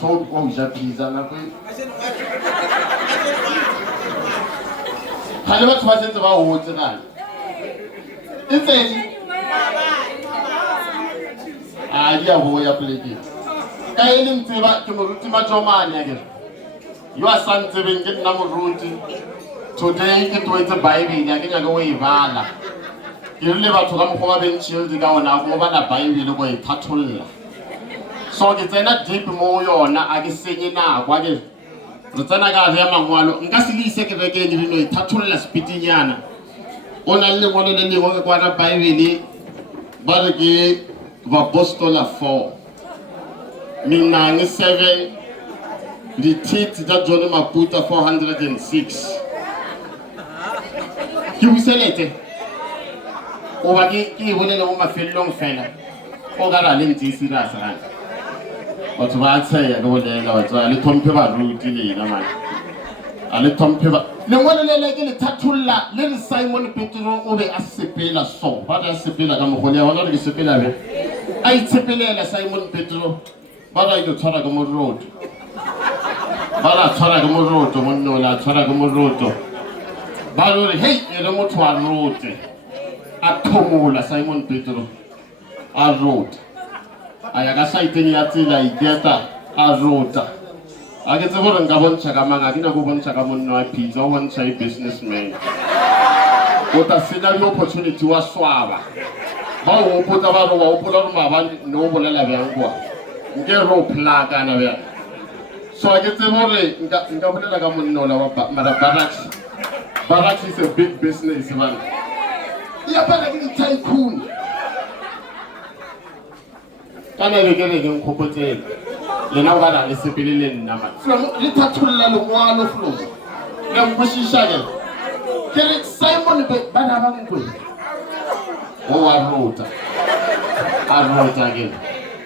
told oh pizza na go ha le batho ba sentse ba hotse na itseng dia boya pleke ka eleng tseba ke moruti majomane ya ke yo a santse beng ke nna moruti today ke toetse bible ya ke nya go e bala ke le batho ka mokgwa ba beng shield ka ona go bala bible go e thatholla so ke tsena deep mo yona a ke senye na kwa ke re tsena ka ya mangwalo nka se le ise ke reke ni no ithatholla spitinyana ona le ngolo le lengwe ke kwa na bible ba re ke ba Apostola 4 mina ngi 7 the teeth that John Maputa 406 ke buselete o ba ke bonele mo mafellong fela o ga ra le ntse serious ra batho ba tsaya go bolela batho a le thompe ba ruti le na man a le thompe ba le ngwana le ke le thathulla le re Simon Petro o be a sepela so ba a sepela ka mogole ya bona re sepela be a itsepelela Simon Petro ba ra go tshwara ka mo road ba ra tshwara ka mo road monna la tshwara ka mo road ba re hey ere motho wa road a thomola Simon Petro a road aya ka saiteng ya tsela iketa a rota a ke tsebo re nka bontsha ka manga ke na go bontsha ka monna wa pizza o bontsha i businessman o ta sena le opportunity wa swaba ba o pota ba ro wa o pola ro maba no bolela bjang kwa nke ro plaka na bjang so ke tsebo re nka bolela ka monna la wa mara Barracks is a big business man ya ba ke tycoon kana le ke re ke nkgopotsela lena ba la le sepele le nna ma le thathulla le ngwalo flo le mbushisha ke re Simon ba na ba nkwe o wa rota a rota ke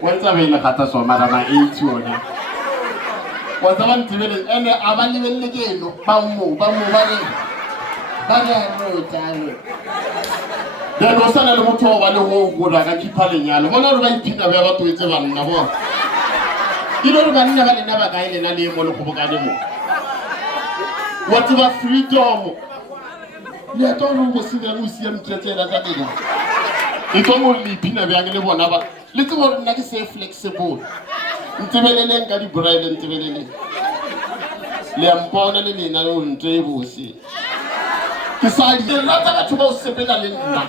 wantsa bela khata so mara ma 80 ona wantsa ba ntibele ene abali belle ke no ba mo ba re ba ya rota ya no sana le motho ba le go gola ka khipa lenyalo bona re ba iphina ba ba toetse banna bona ilo re banna ba lena ba kae lena le mo le go bokane mo what about freedom le to re go se go sia mtletela ka tena e to mo le iphina ba le bona ba le tlo re nna ke se flexible ntebeleleng ka di braille ntebeleleng le ampona le lena le o ntwe bose ke sa di rata ka thuba o sepela le nna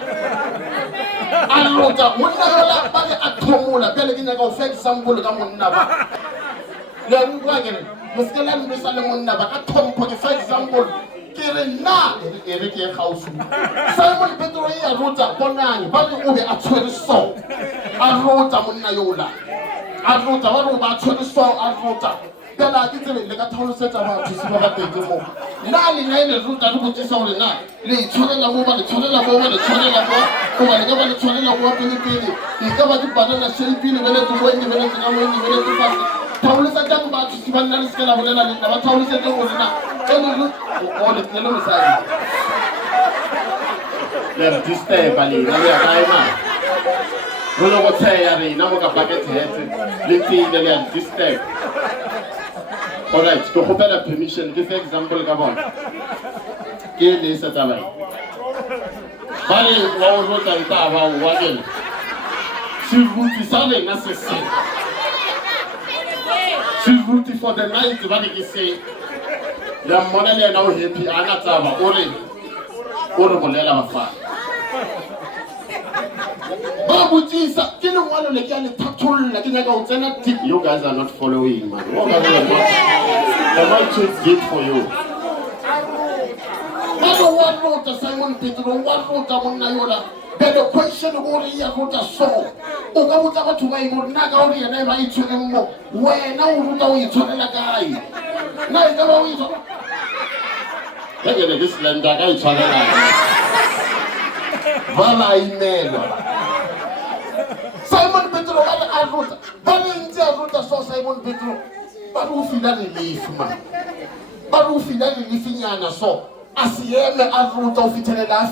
a rota monna la ba le a thomola pele ke nyaka o fa example ka monna ba le ngwa ke moskela le sa le monna ba ka thompo ke fa example ke re na e re ke gausu Simon Petro ya rota bonang ba le o be a tshwere so a rota monna yola a rota ba ro ba tshwere so a rota pela ke tsebe le ka tholosetsa ba thusi ba teng mo na le le ruta le botsisa hore na le tshwanela mo ba le tshwanela mo ba le tshwanela mo go ba le ka ba le tshwanela mo pele e ka ba di banana shape le bele tlo ene bele ka mo ene bele tlo tholosetsa tsa ba thusi ba nna le skela bolela le ba tholosetsa go rena ene o le tlelo mosadi le disturb bali na ya kaima rolo go tsaya re na mo ka bucket hat le tsile le disturb. Alright, to hopela permission, give example ka bona. Ke le sa taba. Bale wa o rota ita ba o wa ke. Si vuti sa le na se se. Si vuti for the night ba ke se. Ya mona le na o happy ana tsaba o re bolela ba fa. Ba botisa ke le ngwalo le ke a le thatholla ke nyaka o tsena tip. You guys are not following man. You guys are not. The right choice good for you. Mano wa rota Simon Petro wa rota monna yola. But the question go re ya rota so. O ka botsa batho ba imo nna ka hore yena ba itshwere mo. Wena o ruta o itshwarela kae? Na e ka ba o itshwara. Ya ke le dislanda ka itshwarela. Bala imelo. Simon Petro wa a rota. Ba le ntse a rota so Simon Petro. Ba ru fila le lefu man. Ba ru fila le lefinyana so. Asiyeme a rota o fithelela